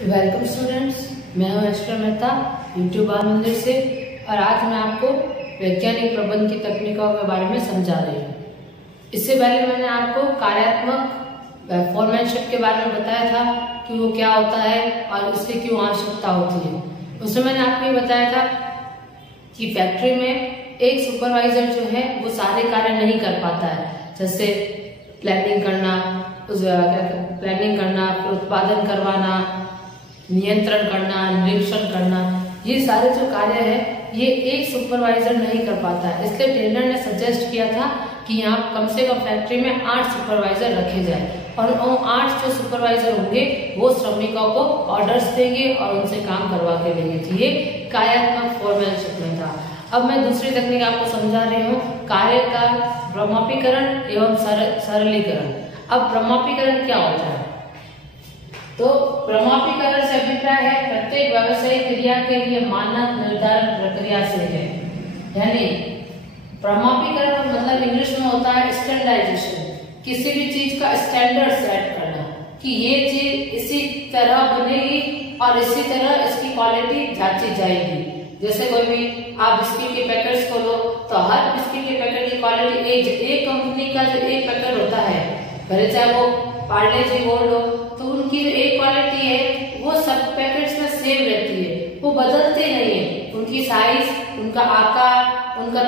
Welcome students, मैं हूं extra Mehta YouTube बाल मंदिर से। और आज मैं आपको वैज्ञानिक प्रबंध की तकनीकों के बारे में समझा रही हूँ। इससे पहले मैंने आपको कार्यात्मक फॉर्मेनशिप के बारे में बताया था कि वो क्या होता है और इसकी क्यों आवश्यकता होती है। उसमें मैंने आपको ये बताया था कि फैक्ट्री में एक सुपरवाइजर जो है वो सारे कार्य नहीं कर पाता है, जैसे प्लानिंग करना, फिर उत्पादन करवाना, नियंत्रण करना, निरीक्षण करना, ये सारे जो कार्य है ये एक सुपरवाइजर नहीं कर पाता है। इसलिए टेलर ने सजेस्ट किया था कि यहाँ कम से कम फैक्ट्री में 8 सुपरवाइजर रखे जाए और उन 8 जो सुपरवाइजर होंगे वो श्रमिकों को ऑर्डर्स देंगे और उनसे काम करवा के लेंगे। तो ये कार्यात्मक फॉर्मेनशिप में था। अब मैं दूसरी तकनीक आपको समझा रही हूँ, कार्य का प्रमापीकरण एवं सरलीकरण। अब प्रमापीकरण क्या होता है? तो प्रमापीकरण से अभिप्राय है प्रत्येक व्यावसायिक क्रिया के लिए मानक निर्धारण प्रक्रिया से है। यानी प्रमापीकरण मतलब इंग्लिश में होता है स्टैंडर्डाइजेशन, किसी भी चीज का स्टैंडर्ड सेट करना कि ये चीज इसी तरह बनेगी और इसी तरह इसकी क्वालिटी जांची जाएगी। जैसे कोई भी आप बिस्किट के पैकेट्स खोलो तो हर बिस्किट के पैकेट की क्वालिटी एक कंपनी का जो एक पैकेट होता है, भले चाहे वो पार्ले जी गोल्ड हो, तो उनकी जो एक क्वालिटी है वो सब पैकेट्स में सेम रहती है, वो बदलते नहीं है। उनकी साइज, उनका आकार, उनका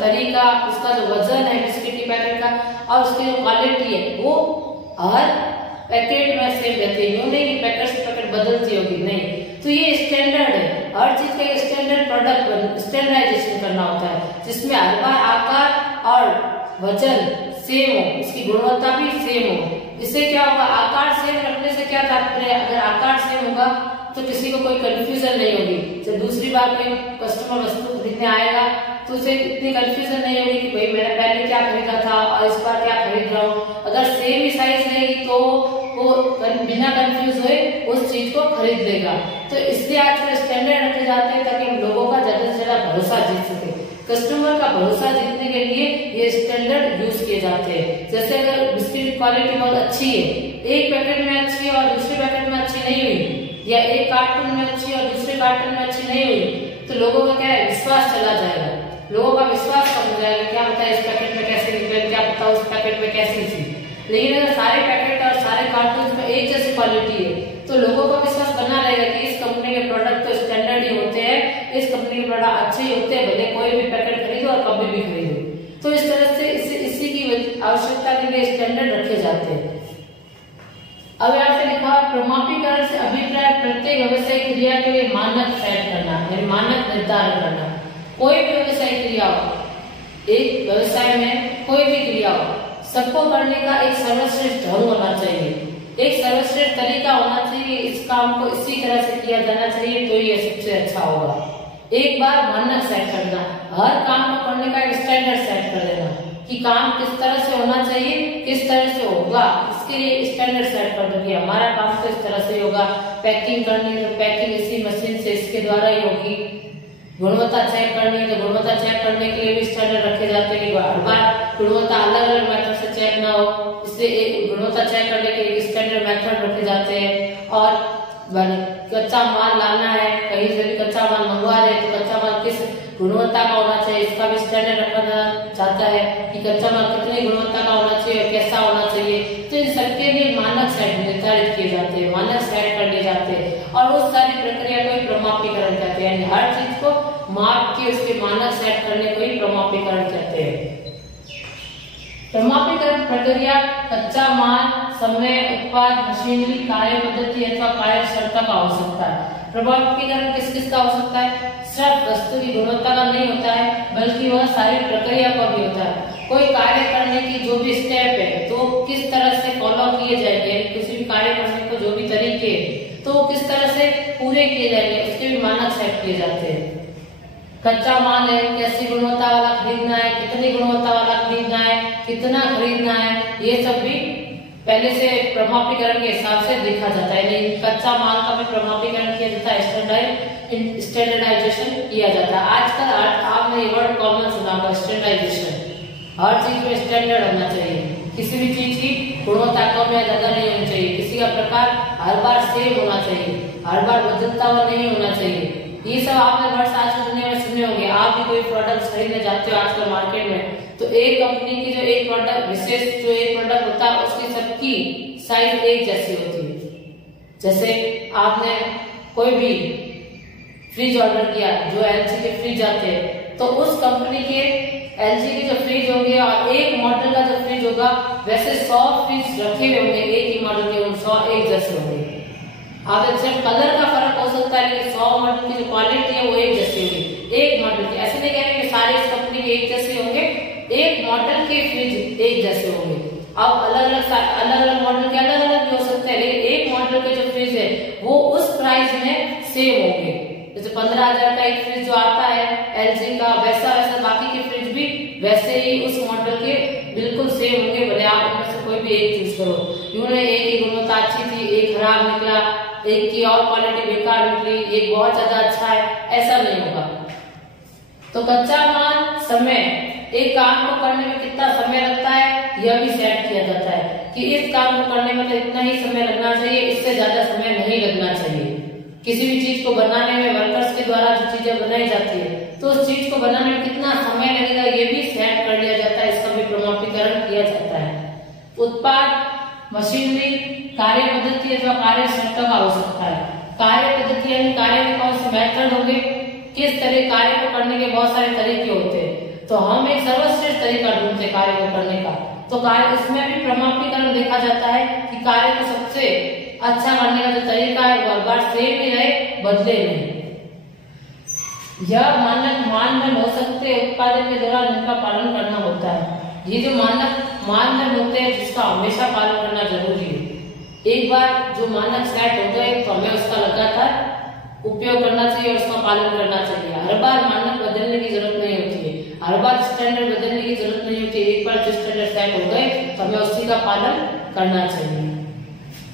तरीका, उसका जो वजन है बिस्किट के पैकेट का और उसकी जो क्वालिटी है वो हर पैकेट में सेम रहती है। यूं नहीं कि पैकेट से पैकेट बदलती होगी, नहीं। तो ये स्टैंडर्ड है, हर चीज का स्टैंडर्ड प्रोडक्ट स्टैंडर्डाइजेशन करना होता है, जिसमें हर बार आकार और वजन सेम हो, इसकी गुणवत्ता भी सेम हो। इससे क्या होगा, आकार सेम रखने से क्या तात्पर्य है, अगर आकार सेम होगा तो किसी को कोई कंफ्यूजन नहीं होगी। जब दूसरी बार कोई कस्टमर वस्तु खरीदने आएगा तो उसे इतनी कंफ्यूजन नहीं होगी कि भाई मैंने पहले क्या खरीदा था और इस बार क्या खरीद रहा हूँ। अगर सेम ही साइज रहेगी तो वो बिना कंफ्यूज हुए उस चीज को खरीद लेगा। तो इसलिए आजकल स्टैंडर्ड रखे जाते हैं ताकि हम लोगों का ज्यादा से ज्यादा भरोसा जीत सके। कस्टमर का भरोसा जीतने के लिए ये स्टैंडर्ड यूज किए जाते हैं। जैसे अगर बिस्किट की क्वालिटी बहुत अच्छी है, एक पैकेट में अच्छी है और दूसरे पैकेट में अच्छी नहीं हुई, या एक कार्टून में अच्छी और दूसरे कार्टून में अच्छी नहीं हुई, तो लोगों का क्या है, विश्वास चला जाएगा, लोगों का विश्वास कम हो जाएगा। क्या पता इस पैकेट में कैसे निकले, क्या पता उस पैकेट में कैसी थी। लेकिन अगर सारे पैकेट और सारे कार्टून में एक जैसी क्वालिटी है तो लोगों का विश्वास बना रहेगा कि इस कंपनी के प्रोडक्ट तो स्टैंडर्ड ही होते हैं, इस कंपनी के प्रोडक्ट अच्छे ही होते हैं, भले कोई भी पैकेट खरीदो और कभी भी खरीदो। तो इस तरह से इसी की आवश्यकता के लिए स्टैंडर्ड रखे जाते हैं। अब यहाँ पे लिखा प्रमापीकरण से अभिप्राय प्रत्येक व्यवसायिक क्रिया के लिए मानक सेट करना, यानी मानक निर्धारण करना। कोई भी व्यवसायिक क्रिया हो, एक व्यवसाय में कोई भी क्रिया हो, सबको करने का एक सर्वश्रेष्ठ ढंग होना चाहिए, एक सर्वश्रेष्ठ तरीका होना चाहिए। इस काम को इसी तरह से किया जाना चाहिए तो ये सबसे अच्छा होगा। एक बार मानक सेट करना, हर काम को करने का एक स्टैंडर्ड सेट कर देना कि काम किस तरह से होना चाहिए, किस तरह से होगा, इसके लिए स्टैंडर्ड सेट कर दो कि हमारा काम तो इस तरह से होगा। पैकिंग करनी तो पैकिंग इसी मशीन से इसके द्वारा ही होगी। गुणवत्ता चेक करनी है तो गुणवत्ता चेक करने के लिए भी स्टैंडर्ड रखे जाते हैं कि हर बार गुणवत्ता अलग अलग मेथड से चेक ना हो, इसलिए एक गुणवत्ता चेक करने के लिए स्टैंडर्ड मेथड रखे जाते हैं। और कच्चा माल लाना है, कहीं से भी कच्चा माल मंगवा रहे तो कच्चा माल किस गुणवत्ता का होना चाहिए, इसका भी स्टैंडर्ड रखा जाता है कि कच्चा माल कितनी गुणवत्ता का होना चाहिए, कैसा होना चाहिए। तो इन सबके लिए मानक सेट निर्धारित किए जाते हैं, मानक सेट कर लिए जाते हैं और उस सारी प्रक्रिया को ही प्रमापीकरण कहते हैं। यानी हर चीज को माप के उसके मानक सेट करने को ही प्रमापीकरण कहते हैं। प्रमापीकरण प्रक्रिया कच्चा माल, समय, उत्पाद, मशीनरी, कार्य पद्धति अथवा कार्य क्षमता का हो सकता है। प्रमापीकरण किस किस का हो सकता है? सिर्फ वस्तु की गुणवत्ता का नहीं होता है, बल्कि वह सारी प्रक्रिया का भी होता है। कोई कार्य करने की जो भी स्टेप है तो किस तरह से फॉलो किए जाएंगे, किसी भी कार्य करने को जो भी तरीके तो किस तरह से पूरे किए जाएंगे, उसके भी मानक सेट किए जाते हैं। कच्चा माल है, कैसी गुणवत्ता वाला खरीदना है, कितनी गुणवत्ता वाला खरीदना है, कितना खरीदना है, ये सब भी पहले से प्रमापीकरण के हिसाब से देखा जाता है। लेकिन कच्चा माल का भी प्रमापीकरण किया जाता है, स्टैंडर्डाइजेशन किया जाता है। आजकल आपने ये वर्ड कॉमन सुना होगा, स्टैंडर्डाइजेशन। हर चीज में स्टैंडर्ड होना चाहिए, किसी भी चीज की गुणवत्ता कम या ज्यादा नहीं होनी चाहिए, किसी का प्रकार हर बार सेम होना चाहिए, हर बार बदलता हुआ नहीं होना चाहिए। ये सब आपने वर्ड्स आज की दुनिया में सुने होंगे। आप भी कोई प्रोडक्ट खरीदने जाते हो आजकल मार्केट में, तो एक कंपनी की जो एक प्रोडक्ट विशेष जो एक प्रोडक्ट होता है उसकी सबकी साइज एक जैसी होती है। जैसे आपने कोई भी फ्रिज ऑर्डर किया, जो एलजी के फ्रिज आते हैं, तो उस कंपनी के एलजी के जो फ्रिज होंगे और एक मॉडल का जो फ्रिज होगा, वैसे 100 फ्रिज रखे हुए होंगे एक ही मॉडल के, 100 एक जैसे होंगे। आप सिर्फ कलर का फर्क हो सकता है, लेकिन 100 मॉडल की जो क्वालिटी है वो एक जैसी होगी एक मॉडल की। ऐसे नहीं कह रहे कि सारे इस कंपनी के एक जैसे होंगे, एक मॉडल के फ्रिज एक जैसे होंगे। अब अलग अलग मॉडल के अलग अलग भी हो सकते हैं, लेकिन एक मॉडल के जो फ्रिज है वो उस प्राइस में सेम होंगे। जैसे 15,000 का एक फ्रिज जो आता है एलजी का, वैसा वैसा बाकी के फ्रिज भी वैसे ही उस मॉडल के बिल्कुल सेम होंगे। भले आप उनमें से कोई भी एक चूज करो, यूं एक की गुणवत्ता अच्छी थी, एक खराब निकला, एक की और क्वालिटी बेकार निकली, एक बहुत ज्यादा अच्छा है, ऐसा नहीं होगा। तो कच्चा माल समय, एक काम को करने में कितना समय लगता है यह भी सेट किया जाता है कि इस काम को करने में तो इतना ही समय लगना चाहिए, इससे ज्यादा समय नहीं लगना चाहिए। किसी भी चीज को बनाने में वर्कर्स के द्वारा जो चीजें बनाई जाती है, तो उस चीज को बनाने में कितना समय लगेगा ये भी सेट कर लिया जाता है, इसका भी प्रमाणीकरण किया जाता है। उत्पाद, मशीनरी, कार्य पद्धति अथवा कार्य सत्ता का हो सकता है। कार्य पद्धति यानी कार्य के कौन से मेथड होंगे, किस तरह कार्य को करने के बहुत सारे तरीके होते हैं, तो हम एक सर्वश्रेष्ठ तरीका ढूंढते हैं कार्य को करने का। तो कार्य इसमें भी प्रमाणीकरण देखा जाता है कि कार्य को सबसे अच्छा करने का जो तरीका है वो हर बार सेम ही रहे, बदले नहीं। यह मानक मानदंड हो सकते हैं उत्पादन के दौरान इनका पालन करना होता है। ये जो मानक मानदंड होते हैं जिसका हमेशा पालन करना जरूरी है। एक बार जो मानक सेट हो गए तो हमें उसका लगातार उपयोग करना चाहिए और उसका पालन करना चाहिए। हर बार मानक बदलने की जरूरत नहीं होती है, हर बार स्टैंडर्ड बदलने की जरूरत नहीं होती है। एक बार जो स्टैंडर्ड सेट हो गए तो हमें उसी का पालन करना चाहिए।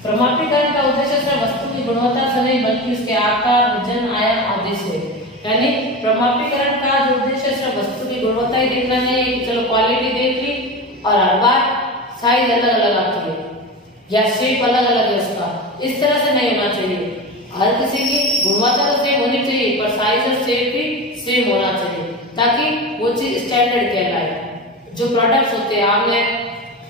प्रमाणीकरण का उद्देश्य सिर्फ वस्तु की गुणवत्ता से नहीं बल्कि उसके आकार, वजन, आयाम आदि से। यानी प्रमाणीकरण का जो उद्देश्य सिर्फ वस्तु की गुणवत्ता ही देखना नहीं है कि चलो क्वालिटी देख ली और हर बार साइज अलग अलग आती है या शेप अलग अलग है उसका, इस तरह से नहीं होना चाहिए। हर किसी की गुणवत्ता तो सेम होनी चाहिए पर साइज और शेप भी सेम होना चाहिए ताकि वो चीज स्टैंडर्ड कहलाए। जो प्रोडक्ट्स होते हैं, आपने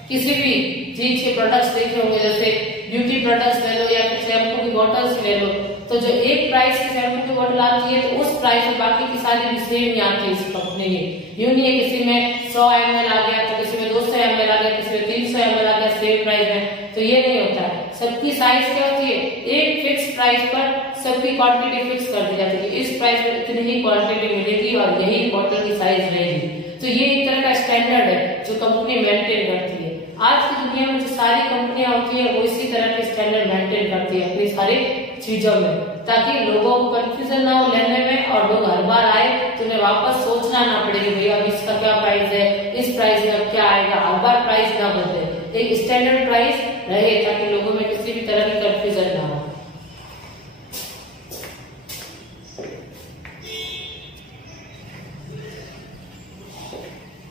किसी भी चीज के प्रोडक्ट्स देखे होंगे, जैसे ब्यूटी प्रोडक्ट्स ले लो या फिर शैम्पू की बॉटल्स ले लो, तो जो एक प्राइस की शैम्पू की बोतल आती है तो उस प्राइस में बाकी की सारी भी सेम ही आती है इस कंपनी में। यूं नहीं है किसी में 100 ml आ गया तो किसी में 200 ml आ गया, किसी में 300 ml आ गया सेम प्राइस में, तो ये नहीं होता है। सबकी साइज क्या होती है, एक फिक्स प्राइस पर सबकी क्वांटिटी फिक्स कर दी जाती है। इस प्राइस पर इतनी ही क्वांटिटी मिलेगी और यही बोतल की साइज रहेगी। तो ये एक तरह का स्टैंडर्ड है जो कंपनी मेंटेन करती है। आज की दुनिया में जो सारी कंपनियां होती है वो इसी तरह के स्टैंडर्ड मेंटेन करती है अपनी सारी चीजों में, ताकि लोगों को कंफ्यूजन ना हो लेने में और लोग हर बार आए तो उन्हें वापस सोचना ना पड़े कि भैया इसका क्या प्राइस है, इस प्राइस में अब क्या आएगा, हर बार प्राइस ना बदले, एक स्टैंडर्ड प्राइस रहे ताकि लोगों में किसी भी तरह की कंफ्यूजन ना हो।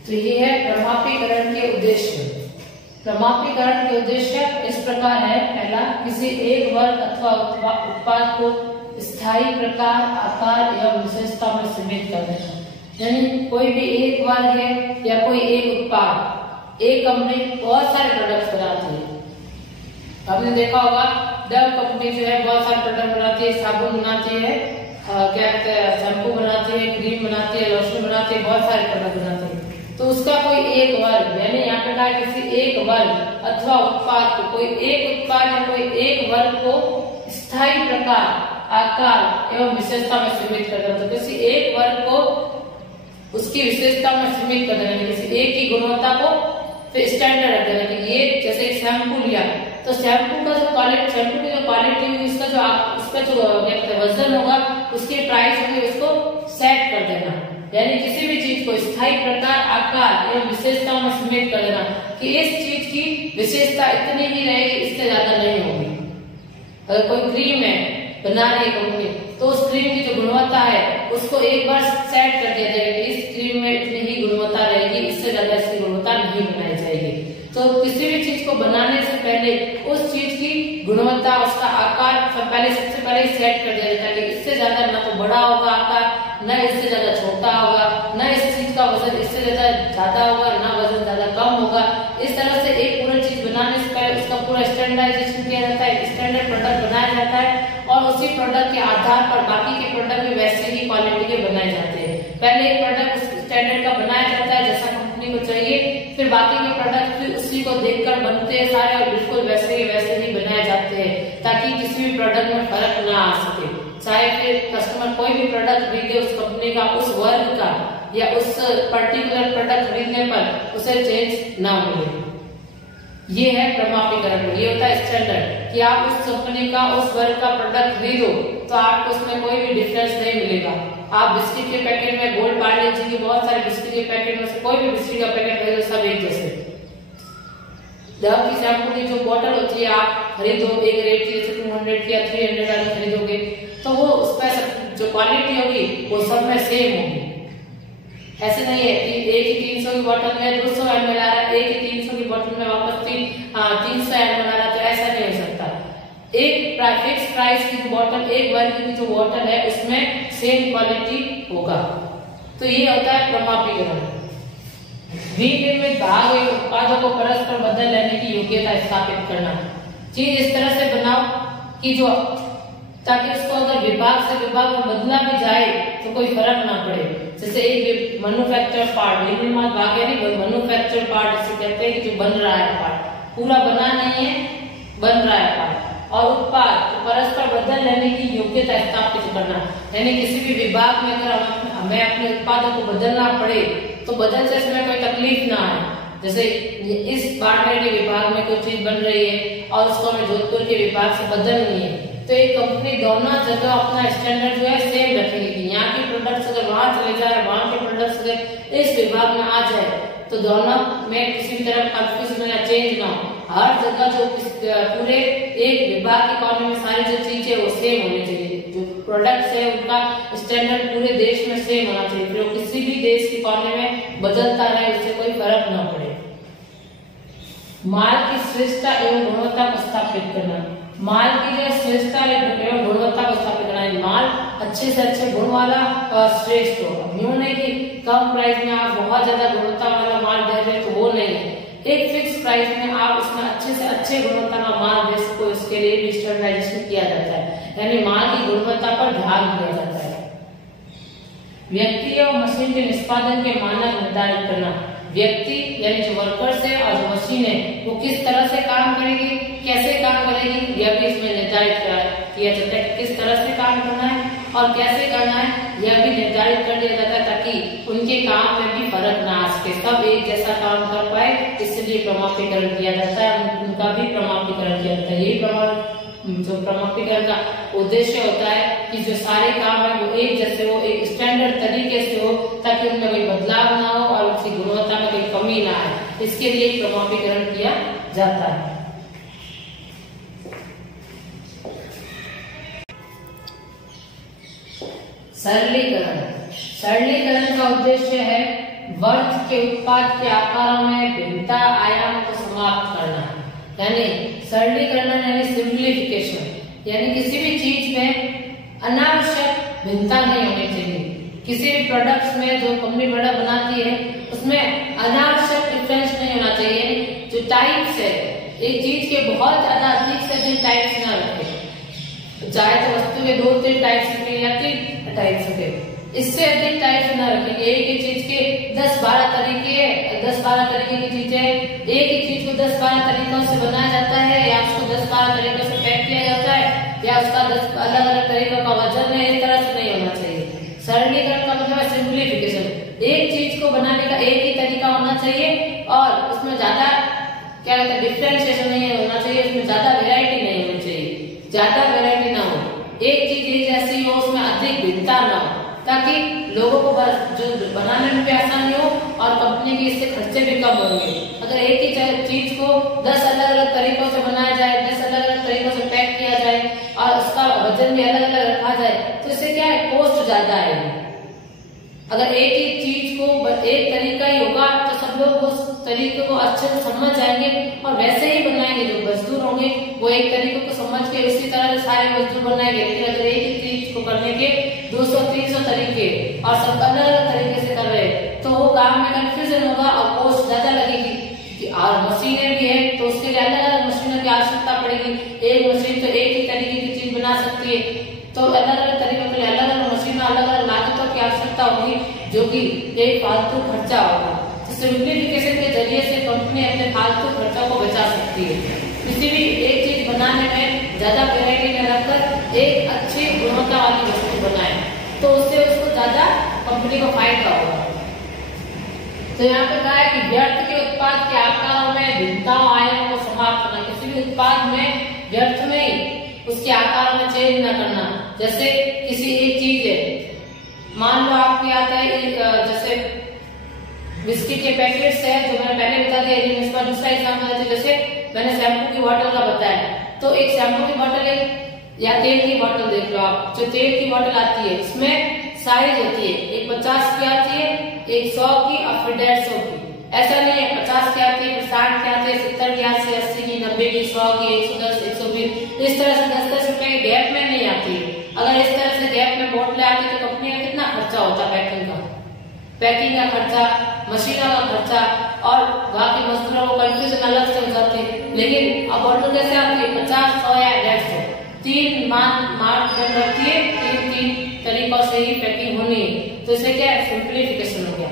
तो ये है प्रमाणीकरण के उद्देश्य। प्रमाणीकरण के उद्देश्य इस प्रकार है। पहला, किसी एक वर्ग अथवा उत्पाद को स्थायी प्रकार, आकार या विशेषता में सीमित कर देना। यानी कोई भी एक वर्ग है या कोई एक उत्पाद, एक कंपनी बहुत सारे प्रोडक्ट्स बनाती है। आपने देखा होगा डव कंपनी जो है बहुत सारे प्रोडक्ट बनाती है, साबुन बनाती है, क्या कहते हैं, शैम्पू बनाती है, क्रीम बनाती है, लोशन बनाती है, बहुत सारे प्रोडक्ट बनाती है। तो उसका कोई एक वर्ग, यानी यहाँ पे कहा किसी एक वर्ग अथवा उत्पाद को, कोई एक उत्पाद या कोई एक वर्ग को स्थायी प्रकार, आकार एवं विशेषता में सीमित कर देना। तो किसी एक वर्ग को उसकी विशेषता में सीमित कर देना, किसी एक की गुणवत्ता को फिर स्टैंडर्ड रख देना कि ये जैसे शैम्पू लिया तो शैम्पू का जो क्वालिटी, शैम्पू की जो क्वालिटी हुई, इसका जो वजन होगा, उसकी प्राइस होगी, उसको सेट कर देना। यानी किसी भी चीज को स्थायी प्रकार, आकार एवं विशेषताओं में सीमित कर देना कि इस चीज की विशेषता इतनी ही रहेगी, इससे ज्यादा नहीं होगी। अगर कोई क्रीम है बना रही कंपनी तो उस क्रीम की जो गुणवत्ता है उसको एक बार सेट कर दिया जाएगा कि इस क्रीम में इतनी ही गुणवत्ता रहेगी, इससे ज्यादा इसकी गुणवत्ता नहीं बनाई जाएगी। तो किसी भी चीज को बनाने से पहले उस चीज की गुणवत्ता, उसका आकार सबसे पहले सेट कर दिया जाता है कि इससे ज्यादा ना तो बड़ा होगा आकार, न इससे ज्यादा छोटा होगा, न इस चीज का वजन इससे ज्यादा होगा, ना वजन ज्यादा कम होगा। इस तरह से एक पूरा चीज बनाने से पहले उसका पूरा स्टैंडर्डाइजेशन किया जाता है, स्टैंडर्ड प्रोडक्ट बनाया जाता है और उसी प्रोडक्ट के आधार पर बाकी के प्रोडक्ट भी वैसे ही क्वालिटी के बनाए जाते हैं। पहले एक प्रोडक्ट उस स्टैंडर्ड का बनाया जाता है जैसा कंपनी को चाहिए, फिर बाकी के प्रोडक्ट भी उसी को देखकर बनते हैं सारे और बिल्कुल वैसे ही बनाए जाते हैं ताकि किसी भी प्रोडक्ट में फर्क ना आ सके। चाहे फिर कस्टमर कोई भी प्रोडक्ट खरीदे उस कंपनी का, उस वर्ग का या उस पर्टिकुलर प्रोडक्ट खरीदने पर उसे चेंज ना मिले। ये है प्रमाणीकरण। ये होता है स्टैंडर्ड कि आप उस कंपनी का उस वर्ग का प्रोडक्ट खरीदो तो आपको उसमें कोई भी डिफरेंस नहीं मिलेगा। आप बिस्किट के पैकेट में गोल्ड पार्ले जी के बहुत सारे बिस्किट के पैकेट में से कोई भी बिस्किट का पैकेट खरीदो सब एक जैसे। दवा की शैम्पू की जो बोतल होती है आप खरीदो एक रेट की, जैसे 200 की या 300 वाली खरीदोगे तो वो उसमें जो क्वालिटी होगी वो सब में सेम होगी। ऐसे नहीं है कि एक ही 300 की बोतल में 200 ml आ रहा है, एक ही 300 की बोतल में वापस 300 ml आ रहा है, तो ऐसा नहीं हो सकता। एक फिक्स प्राइस की बोतल, एक वर्ग की जो बोतल है उसमें सेम क्वालिटी होगा। तो ये होता है प्रमाणीकरण। विनिर्मित भाग एवं उत्पादों को परस्पर बदल लेने की योग्यता स्थापित करना। चीज इस तरह से बनाओ कि जो ताकि उसको अगर विभाग से विभाग में बदला भी जाए तो कोई फर्क ना पड़े। जैसे एक मैन्युफैक्चर पार्ट, विनिर्माण भाग यानी मैन्युफैक्चर पार्ट जिसे कहते हैं कि जो बन रहा है पार्ट, पूरा बना नहीं है, बन रहा है पार्ट। और उत्पाद तो परस्पर बदल लेने की योग्यता स्थापित करना, यानी किसी भी विभाग में अगर हमें अपने उत्पादों को बदलना पड़े तो बदलते समय कोई तकलीफ ना आए। जैसे इस बाड़मेर के विभाग में कोई चीज बन रही है और उसको हमें जोधपुर के विभाग से बदलनी है तो एक कंपनी दोनों जगह अपना स्टैंडर्ड जो है सेम रखेगी कि यहाँ के प्रोडक्ट्स अगर वहां चले जाए, वहां के प्रोडक्ट्स अगर इस विभाग में आ जाए तो दोनों में किसी भी तरह कंफ्यूजन या चेंज ना हो। हर जगह जो पूरे एक विभाग के कोने में सारी जो चीजें वो सेम होनी चाहिए, जो प्रोडक्ट्स है उनका स्टैंडर्ड पूरे देश में सेम होना चाहिए, फिर वो किसी भी देश के कोने में बदलता रहे, उससे कोई फर्क ना पड़े। माल की श्रेष्ठता एवं गुणवत्ता को स्थापित करना। माल की जो श्रेष्ठता एवं गुणवत्ता को स्थापित करना है, माल अच्छे से अच्छे गुण वाला और श्रेष्ठ हो। यूं नहीं कि कम प्राइस में आप बहुत ज्यादा गुणवत्ता वाला माल दे रहे तो वो नहीं है। एक फिक्स प्राइस में आप उसमें अच्छे से अच्छे गुणवत्ता का माल दे सको, इसके लिए भी स्टैंडर्डाइजेशन किया जाता है, यानी माल की गुणवत्ता पर ध्यान दिया जाता है। व्यक्ति और मशीन के निष्पादन के मानक निर्धारित करना। व्यक्ति यानी जो वर्कर्स है और जो मशीन है वो किस तरह से काम करेगी, कैसे काम करेगी, यह भी इसमें निर्धारित किया जाता है। किस तरह से काम करना है और कैसे करना है यह भी निर्धारित कर दिया जाता है ताकि उनके काम में भी फर्क ना आ सके, सब एक जैसा काम कर पाए, इसलिए प्रमाणीकरण किया जाता है, उनका भी प्रमाणीकरण किया जाता है। यही जो प्रमाणीकरण का उद्देश्य होता है कि जो सारे काम है वो एक जैसे हो, एक स्टैंडर्ड तरीके से हो ताकि उनमें कोई बदलाव ना हो और उनकी गुणवत्ता में कोई कमी ना आए, इसके लिए प्रमाणीकरण किया जाता है। सरलीकरण का उद्देश्य है वर्ग के उत्पाद के आकारों में भिन्नता आयाम को समाप्त करना, यानी सरलीकरण यानी सिंप्लीफिकेशन, यानी किसी भी चीज में अनावश्यक भिन्नता नहीं होनी चाहिए। किसी भी प्रोडक्ट्स में जो कंपनी प्रोडक्ट बनाती है उसमें अनावश्यक डिफरेंस नहीं होना चाहिए। जो टाइप्स है एक चीज के बहुत ज्यादा अधिक से अधिक टाइप्स ना रखें, चाहे तो वस्तु के 2-3 टाइप्स रखें या 3 टाइप्स रखें, इससे अधिक टाइप्स ना रखेंगे। एक ही चीज के 10-12 तरीके, 10-12 तरीके की चीजें, एक ही चीज को 10-12 तरीकों से बनाया जाता है या उसको 10-12 तरीकों से पैक किया जाता है या उसका 10 अलग अलग तरीकों का वजन है, इस तरह से नहीं होना चाहिए। सरलीकरण का मतलब है सिंप्लीफिकेशन। एक चीज को बनाने का एक ही तरीका होना चाहिए और उसमें ज्यादा क्या कहते हैं डिफ्रेंशिएशन नहीं होना चाहिए, उसमें ज्यादा वेरायटी नहीं होनी चाहिए, ज्यादा वेरायटी ना हो, एक चीज एक जैसी हो, उसमें अधिक भिन्नता ना हो ताकि लोगों को जो बनाने में भी आसानी हो और कंपनी के इससे खर्चे भी कम होंगे। अगर एक ही चीज को 10 अलग अलग तरीकों से बनाया जाए, 10 अलग अलग तरीकों से पैक किया जाए और उसका वजन भी अलग अलग रखा जाए तो इससे क्या है कॉस्ट ज्यादा आएगी। अगर एक ही चीज को एक तरीका ही होगा तो सब लोग उस तरीके को अच्छे से समझ जाएंगे और वैसे ही बनाएंगे। जो मजदूर होंगे वो एक तरीके को समझ के उसी तरह से सारे मजदूर बनाएंगे। लेकिन अगर एक ही चीज को करने के 200-300 तरीके और सब अलग अलग तरीके से कर रहे हैं तो वो काम में कंफ्यूजन होगा और कॉस्ट ज्यादा लगेगी। और मशीनें भी है तो उसके लिए अलग अलग मशीनों की आवश्यकता पड़ेगी। एक मशीन तो एक ही तरीके की चीज बना सकती है, तो अलग अलग तरीकों के लिए अलग अलग मशीन, अलग अलग लागतों की आवश्यकता होगी, जो कि एक फालतू खर्चा होगा। तो सिंप्लीफिकेशन के जरिए से कंपनी अपने फालतू खर्चा को बचा सकती है। किसी भी एक चीज बनाने में ज्यादा वैरायटी में रखकर एक अच्छी गुणवत्ता वाली वस्तु बनाए तो उससे उसको ज्यादा कंपनी को फायदा होगा। तो यहाँ पे कहा है कि व्यर्थ के उत्पाद के आकारों में भिन्नताओं आयामों को समाप्त करना। किसी भी उत्पाद में व्यर्थ में ही उसके आकारों में चेंज न करना। जैसे किसी एक चीज है, मान लो आपके आता है जैसे बिस्किट के पैकेट्स है, जो मैंने पहले बता दिया। इस पर दूसरा एग्जाम्पल है, जैसे मैंने शैम्पू की बोतल का बताया, तो एक शैम्पू की बोतल है या तेल की बोतल देख लो आप। जो तेल की बोतल आती है इसमें साइज होती है, एक 50 की आती है, एक 100 की और फिर 150 की। ऐसा नहीं है 50 की आती है, फिर 60 की आती है, 70 की आती है, 80 की, 90 की, 100 की, 110, 120, इस तरह से 10-10 रुपए के गैप में नहीं आती है। अगर इस तरह से गैप में बोतलें आती तो कंपनी का कितना खर्चा होता, पैकिंग का खर्चा, मशीनों का खर्चा और बाकी मजदूरों को कंफ्यूजन अलग से हो जाती है। लेकिन अब बोतल कैसे आती है, 50, 100 या 150, 3 मार्क रखती है, 3 तरीकों से ही पैकिंग होनी है। तो इससे क्या है, सिंप्लीफिकेशन हो गया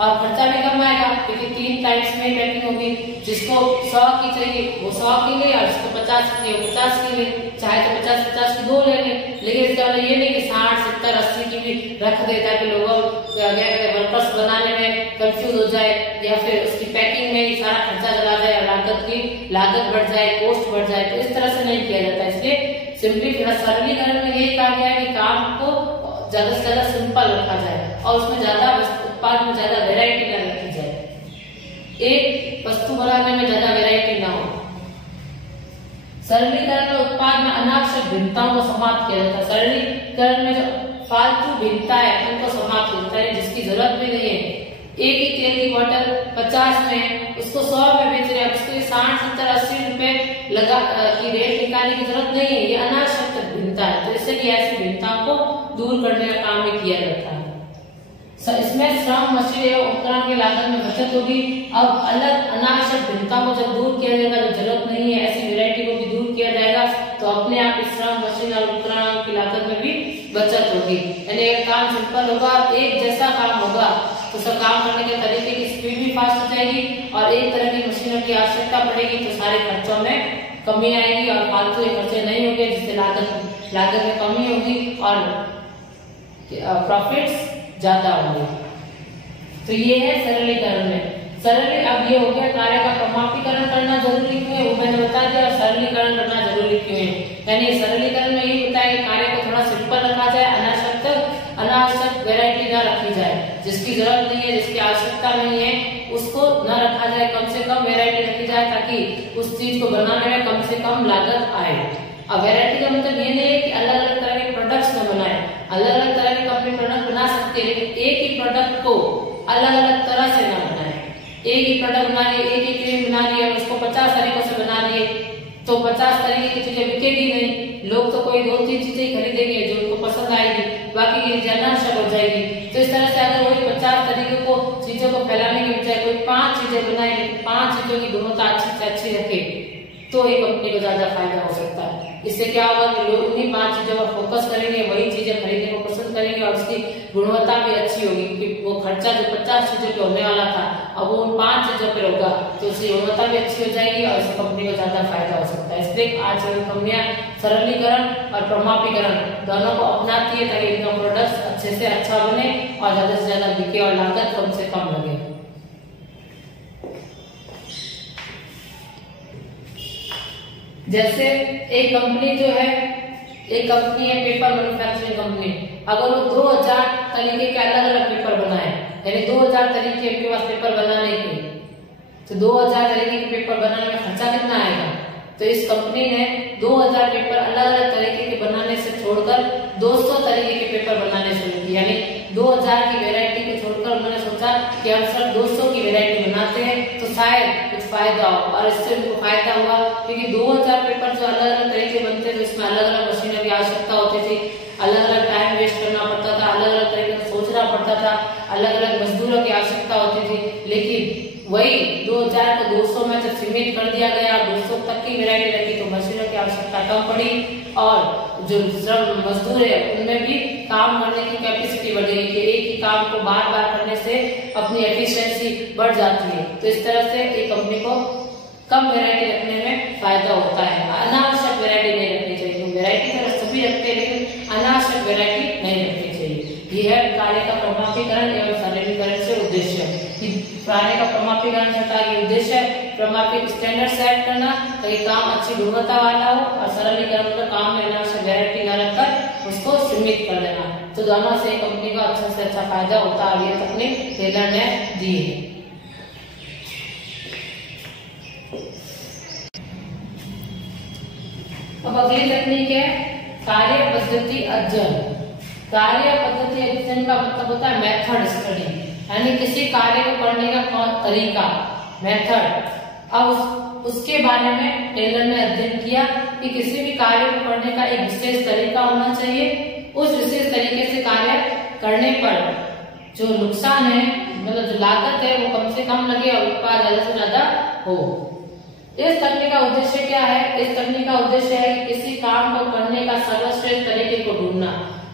और खर्चा भी कम आएगा क्योंकि 3 टाइप्स में पैकिंग होगी। जिसको 100 की चाहिए वो 100 की ले और जिसको 50 की चाहिए वो 50 की ले, चाहे तो 50-50 की 2 ले लें। लेकिन इसका मतलब ये नहीं कि 60, 70, 80 की भी रख देता कि लोगों वर्कर्स बनाने में कंफ्यूज हो जाए या फिर उसकी पैकिंग में ही सारा खर्चा चला जाए और लागत बढ़ जाए, कॉस्ट बढ़ जाए। तो इस तरह से नहीं किया जाता। इसलिए सिंप्लीफिकेशन, सरलीकरण में यही कहा गया है कि काम को ज्यादा से ज्यादा सिंपल रखा जाए और उसमें ज्यादा उत्पाद में ज्यादा वैरायटी न रखी जाए, एक वस्तु बनाने में ज्यादा वैरायटी ना हो। सरलीकरण में उत्पाद में अनावश्यक भिन्नताओं को समाप्त किया जाता है। सरलीकरण में जो फालतू भिन्नता है उनको समाप्त होता है, जिसकी जरूरत भी नहीं है। एक ही तेल की बोतल 50 में उसको 100 में बेच रहे हैं, उसको 60, 70, 80 रुपए लगा की रेट निकालने की जरूरत नहीं है। ये अनावश्यक भिन्नता है, तो इससे ऐसी भिन्नताओं को दूर करने का काम भी किया जाता है। इसमें श्रम, मशीन एवं उपकरण की लागत में बचत होगी। अब अलग अनावश्यक भिन्नताओं को जब दूर किया जाएगा, जो जरूरत नहीं है ऐसी वैरायटी को भी दूर किया जाएगा, तो अपने आप इस श्रम, मशीन और उपकरण की लागत में भी बचत होगी। यानी अगर काम सिंपल होगा, एक जैसा काम होगा तो सब काम करने के तरीके की स्पीड भी फास्ट हो जाएगी और एक तरह की मशीनों की आवश्यकता पड़ेगी तो सारे खर्चों में कमी आएगी और फालतू खर्चे नहीं होंगे, जिससे लागत में कमी होगी और प्रॉफिट्स ज्यादा होंगे। तो ये है सरलीकरण में। अब ये हो गया कार्य का प्रमापीकरण करना जरूरी क्यों है वो मैंने बता दिया, और सरलीकरण करना जरूरी क्यों है। यानी सरलीकरण में ये बताया कि कार्य को थोड़ा सिंपल रखा जाए, अनावश्यक वैरायटी न रखी जाए, जिसकी जरूरत नहीं है, जिसकी आवश्यकता नहीं है उसको न रखा जाए, कम से कम वैरायटी रखी जाए ताकि उस चीज को बनाने में कम से कम लागत आए। अब वैरायटी का मतलब ये नहीं है कि अलग अलग तरह के प्रोडक्ट्स न बनाए, अलग अलग तरह के कंपनी प्रोडक्ट बना सकती है, लेकिन एक ही प्रोडक्ट को अलग अलग तरह से न बनाए। एक ही प्रोडक्ट बना लिए, एक ही क्रीम बना लिए और उसको 50 तरीकों से बना लिए तो 50 तरीके की चीजें बिकेगी नहीं। लोग तो कोई 2-3 चीजें खरीदेंगे जो उनको पसंद आएगी, बाकी की जनरल हो जाएगी। तो इस तरह से अगर वही 50 तरीके को चीजों को फैलाने के बजाय कोई 5 चीजें बनाए, लेकिन 5 चीजों की गुणवत्ता अच्छी से अच्छी रखे तो एक कंपनी को ज्यादा फायदा हो सकता है। इससे क्या होगा कि लोग उन्हीं 5 चीजों पर फोकस करेंगे, वही चीजें खरीदने को पसंद करेंगे और उसकी गुणवत्ता भी अच्छी होगी, क्योंकि वो खर्चा जो 50 चीजों पे होने वाला था अब वो उन 5 चीजों पर होगा तो उसकी गुणवत्ता भी अच्छी हो जाएगी और इससे कंपनी को ज्यादा फायदा हो सकता है। इसलिए आज कंपनियां सरलीकरण और प्रमापीकरण दोनों को अपनाती है ताकि इनका प्रोडक्ट अच्छे से अच्छा बने और ज्यादा से ज्यादा बिके और लागत कम से कम लगे। जैसे एक कंपनी जो है, एक कंपनी है पेपर मैन्युफैक्चरिंग कंपनी, अगर वो 2000 तरीके के अलग अलग पेपर बनाए, यानी 2000 तरीके के पास पेपर बनाने के, तो 2000 तरीके के पेपर बनाने में खर्चा कितना आएगा? तो इस कंपनी ने 2000 पेपर अलग अलग तरीके के बनाने से छोड़कर 200 तरीके के पेपर बनाने शुरू किए। यानी 2000 की वैरायटी को छोड़कर उन्होंने सोचा कि हम सिर्फ 200 की वैरायटी बनाते हैं तो फायदा हो। और इससे उनको फायदा हुआ क्योंकि 2000 पेपर जो अलग अलग तरीके बनते थे उसमें अलग अलग मशीनों की आवश्यकता होती थी, अलग अलग टाइम वेस्ट करना पड़ता था, अलग अलग तरीके से सोचना पड़ता था, अलग अलग मजदूरों की आवश्यकता होती थी। लेकिन वही 2000 को 200 में जब सीमित कर दिया गया, 200 तक की वैरायटी रखी तो मशीनों की आवश्यकता कम पड़ी और जो श्रम मजदूर है उनमें भी काम करने की कैपेसिटी बढ़ गई कि एक ही काम को बार बार करने से अपनी एफिशिएंसी बढ़ जाती है। तो इस तरह से एक कंपनी को कम वैरायटी रखने में फायदा होता है। अनावश्यक वैरायटी नहीं रखनी चाहिए, वैरायटी तो सभी रखते हैं लेकिन अनावश्यक वैरायटी नहीं रखनी चाहिए। यह है कार्य का प्रमाणीकरण एवं सरलीकरण से उद्देश्य। कार्य का प्रमाणीकरण का उद्देश्य प्रमाणित स्टैंडर्ड सेट करना ताकि काम अच्छी गुणवत्ता वाला हो और सरलीकरण मतलब काम में अनावश्यक वैरायटी न रखकर उसको सीमित कर देना। तो दोनों से कंपनी का अच्छा से अच्छा फायदा होता है और ये तकनीक टेलर ने दी है। अब अगली तकनीक है कार्य पद्धति अध्ययन। कार्य पद्धति अध्ययन का मतलब होता है मेथड स्टडी, यानी किसी कार्य को करने का कौन तरीका, मेथड। अब उसके बारे में टेलर ने अध्ययन किया कि किसी भी कार्य को करने का एक विशेष तरीका होना चाहिए। उस विशेष तरीके से कार्य करने पर जो नुकसान है मतलब जो लागत है वो कम से कम लगे और उत्पाद ज्यादा से ज्यादा हो। इस तकनीक का उद्देश्य क्या है? इस तकनीक का उद्देश्य है कि किसी काम को करने का सर्वश्रेष्ठ तरीके को ढूंढना,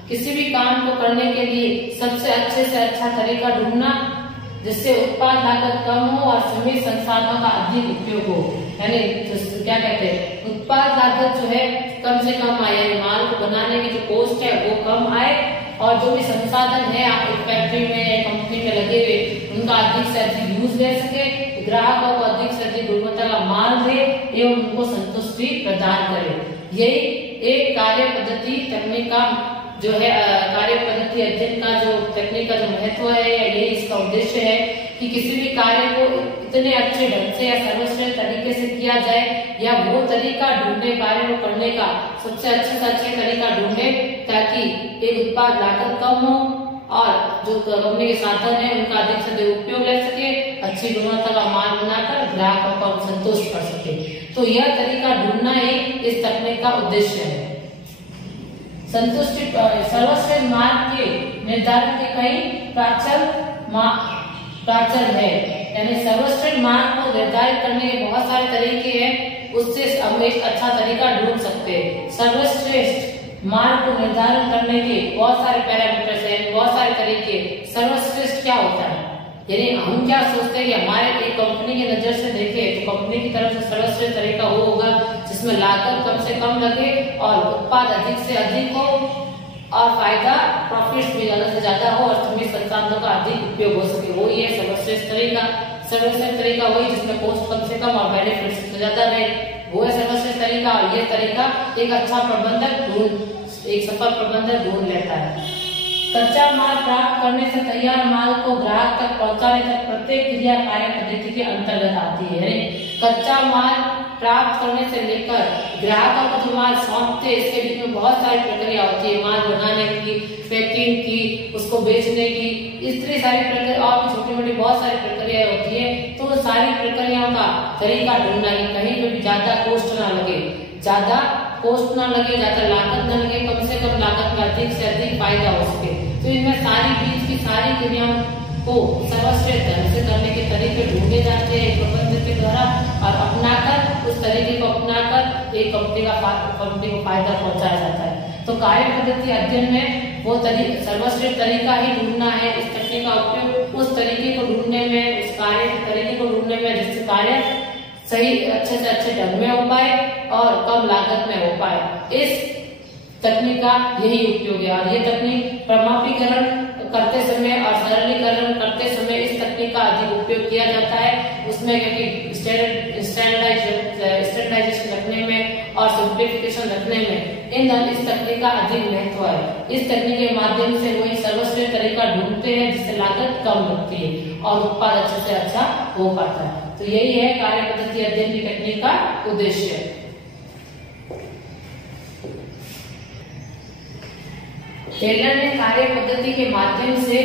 किसी भी काम को करने के लिए सबसे अच्छे से अच्छा तरीका ढूंढना जिससे उत्पाद लागत कम हो और सीमित संसाधनों का अधिक उपयोग हो। यानी क्या कहते हैं, उत्पाद लागत जो है कम से कम आए, यानी माल को बनाने की जो कॉस्ट है वो कम आए और जो भी संसाधन है आप एक फैक्ट्री में या कंपनी में लगे हुए उनका अधिक से अधिक यूज ले सके, ग्राहकों को अधिक से अधिक गुणवत्ता का माल दे एवं उनको संतुष्टि प्रदान करे। यही एक कार्य पद्धति तकनीक का जो है कार्य पद्धति अध्ययन का जो तकनीक का जो महत्व है या यही इसका उद्देश्य है कि किसी भी कार्य को इतने अच्छे ढंग से या सर्वश्रेष्ठ तरीके से किया जाए या वो तरीका ढूंढे कार्य को करने का सबसे अच्छे से अच्छे तरीका ढूंढे ताकि एक उत्पाद लागत कम हो और जो कंपनी के साधन है उनका अधिक से अधिक उपयोग ले सके, अच्छी गुणवत्ता का माल बनाकर ग्राहकों को संतुष्ट कर सके। तो यह तरीका ढूंढना ही इस तकनीक का उद्देश्य है। संतुष्टि सर्वश्रेष्ठ मार्ग के निर्धारण के कई प्राचल है, यानी सर्वश्रेष्ठ मार्ग को निर्धारित करने के बहुत सारे तरीके हैं, उससे हम एक अच्छा तरीका ढूंढ सकते हैं। सर्वश्रेष्ठ मार्ग को निर्धारण करने के बहुत सारे पैरामीटर्स हैं, बहुत सारे तरीके। सर्वश्रेष्ठ क्या होता है, यानी हम क्या सोचते हैं कि हमारे एक कंपनी की नजर से देखें तो कंपनी की तरफ से सर्वश्रेष्ठ तरीका वो होगा जिसमें लागत कम से कम लगे और उत्पाद अधिक से अधिक हो और फायदा प्रॉफिट्स भी ज्यादा से ज्यादा हो और सीमित संसाधनों का अधिक उपयोग हो सके। वो ये सर्वश्रेष्ठ तरीका। सर्वश्रेष्ठ तरीका वही जिसमें कॉस्ट कम से कम और बेनिफिट से ज्यादा रहे, वो है सर्वश्रेष्ठ तरीका। और ये तरीका एक अच्छा एक सफल प्रबंधक ढूंढ लेता है। कच्चा माल प्राप्त करने से तैयार माल को ग्राहक तक पहुंचाने तक प्रत्येक क्रिया कार्य पद्धति के अंतर्गत आती है। यानी कच्चा माल प्राप्त करने से लेकर ग्राहकों को जो माल सौंपते इसके बीच में बहुत सारी प्रक्रिया होती है, माल बनाने की, पैकिंग की, उसको बेचने की, इतनी सारी प्रक्रिया और भी छोटी मोटी बहुत सारी प्रक्रिया होती है। तो सारी प्रक्रियाओं का तरीका ढूंढना है, कहीं पे भी ज्यादा कॉस्ट ना लगे, ज्यादा कॉस्ट ना लगे, ज्यादा लागत ना लगे, कम से कम लागत में अधिक से अधिक फायदा हो सके। तो इनमें सारी बीच की सारी क्रियाओं को सर्वश्रेष्ठ ढंग से करने के तरीके ढूंढे जाते हैं प्रबंधक के द्वारा और अपनाकर उस तरीके को अपनाकर एक कंपनी को फायदा पहुंचाया जाता है। तो कार्य पद्धति अध्ययन में वो सर्वश्रेष्ठ तरीका ही ढूंढना है। इस तकनीक का उपयोग उस तरीके को ढूंढने में, उस कार्य के तरीके को ढूंढने में जिससे कार्य सही अच्छे से अच्छे ढंग में हो पाए और कम लागत में हो पाए। इस तकनीक का यही उपयोग है और ये तकनीक प्रमाणीकरण करते समय और सरलीकरण करते समय इस तकनीक का अधिक उपयोग किया जाता है। उसमें क्योंकि स्टैंडर्डाइजेशन रखने में और सिंप्लीफिकेशन रखने में इस तकनीक का अधिक महत्व है। इस तकनीक के माध्यम से वही सर्वश्रेष्ठ तरीका ढूंढते हैं जिससे लागत कम लगती है और उत्पाद अच्छे से अच्छा हो पाता है। तो यही है कार्य पद्धति अध्ययन की तकनीक का उद्देश्य। टेलर ने कार्य पद्धति के माध्यम से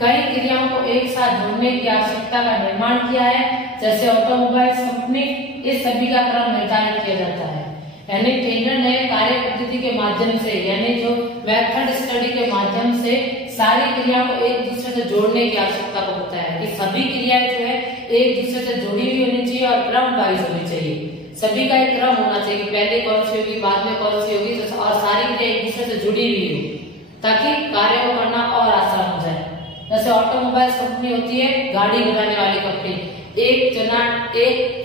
कई क्रियाओं को एक साथ जोड़ने की आवश्यकता का निर्माण किया है, जैसे ऑटोमोबाइल कंपनी इस सभी का क्रम निर्धारित किया जाता है। यानी टेंडर ने कार्य पद्धति के माध्यम से, यानी जो मेथड स्टडी के माध्यम से सारी क्रिया को एक दूसरे से जोड़ने की आवश्यकता को बताया कि सभी क्रियाएं जो है एक दूसरे से जुड़ी हुई होनी चाहिए और क्रम वाइज होनी चाहिए। सभी का एक क्रम होना चाहिए, पहले कौन सी होगी, बाद में कौन सी होगी, और सारी क्रिया एक दूसरे से जुड़ी हुई हो ताकि कार्य को करना और आसान हो जाए। जैसे ऑटोमोबाइल कंपनी होती है, गाड़ी बनाने वाली कंपनी, एक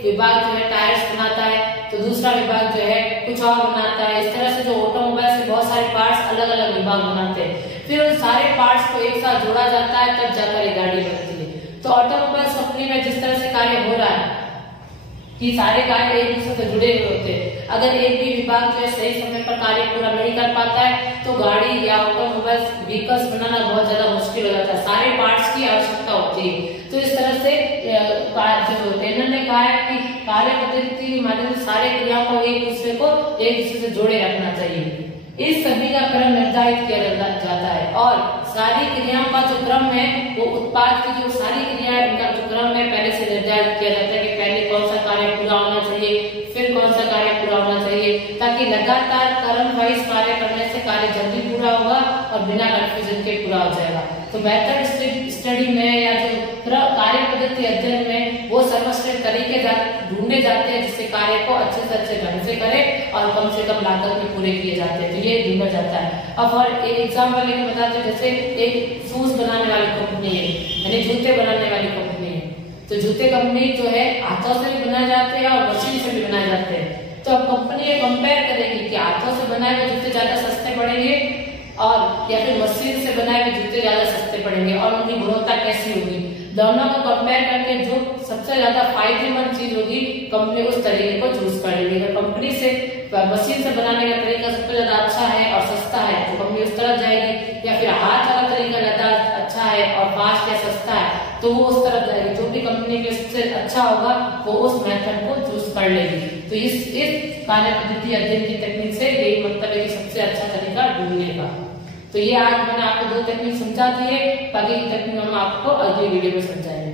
विभाग जो है टायर्स बनाता है तो दूसरा विभाग जो है कुछ और बनाता है। इस तरह से जो ऑटोमोबाइल से बहुत सारे पार्ट्स अलग अलग विभाग बनाते हैं, फिर उन सारे पार्ट्स को एक साथ जोड़ा जाता है, तब जाकर ये गाड़ी बनती है। तो ऑटोमोबाइल कंपनी में जिस तरह से कार्य हो रहा है कि सारे कार्य एक दूसरे से जुड़े हुए होते हैं, अगर एक भी विभाग जो है सही समय पर कार्य पूरा नहीं कर पाता है तो गाड़ी या ऑटोमोबाइल व्हीकल्स बनाना बहुत ज्यादा मुश्किल हो जाता है, सारे पार्ट्स की आवश्यकता होती है। तो इस तरह से जो टेंडर ने कहा है कि कार्य पद्धति के माध्यम से सारे क्रियाओं को एक दूसरे से जोड़े रखना चाहिए। इस सभी का क्रम निर्धारित किया जाता है और सारी क्रियाओं का जो क्रम है वो उत्पाद की जो सारी क्रियाएं उनका जो क्रम है पहले से निर्धारित किया जाता है कि पहले कौन सा कार्य पूरा होना चाहिए, फिर कौन सा कार्य पूरा होना चाहिए, ताकि लगातार क्रम वाइज कार्य करने से कार्य जल्दी पूरा होगा और बिना कंफ्यूजन के पूरा हो जाएगा। तो मेथड स्टडी में या जो कार्य पद्धति अध्ययन में वो सर्वश्रेष्ठ तरीके ढूंढे जाते हैं जिससे कार्य को अच्छे से अच्छे ढंग से करे और कम से कम लागत में पूरे किए जाते हैं। तो ये ढूंढा जाता है। अब और एक एग्जाम्पल लेके बताते हैं, जैसे एक शूज बनाने वाली कंपनी है, यानी जूते बनाने वाली कंपनी है, तो जूते कंपनी जो है हाथों से भी बनाए जाते हैं और मशीन से भी बनाए जाते हैं। तो अब कंपनी ये कंपेयर करेगी कि हाथों से बनाए हुए जूते ज्यादा सस्ते पड़ेंगे और या फिर मशीन से बनाए हुए जूते ज्यादा सस्ते पड़ेंगे और उनकी गुणवत्ता कैसी होगी। दोनों को कंपेयर करके जो सबसे ज्यादा फायदेमंद चीज होगी कंपनी उस तरीके को चूज कर लेगी। अगर कंपनी से मशीन से बनाने का तरीका सबसे ज्यादा अच्छा है और सस्ता है तो कंपनी उस तरफ जाएगी, या फिर हाथ वाला तरीका ज्यादा अच्छा है और फास्ट या सस्ता है तो वो उस तरफ जाएगी। जो भी कंपनी के सबसे अच्छा होगा वो उस मेथड को चूज कर लेगी। तो इस कार्य पद्धति अध्ययन की तकनीक से यही मतलब है कि सबसे अच्छा तरीका ढूंढने का। तो ये आज मैंने आपको 2 तकनीक समझा दी है, बाकी की तकनीक हम आपको अगली वीडियो में समझाएंगे।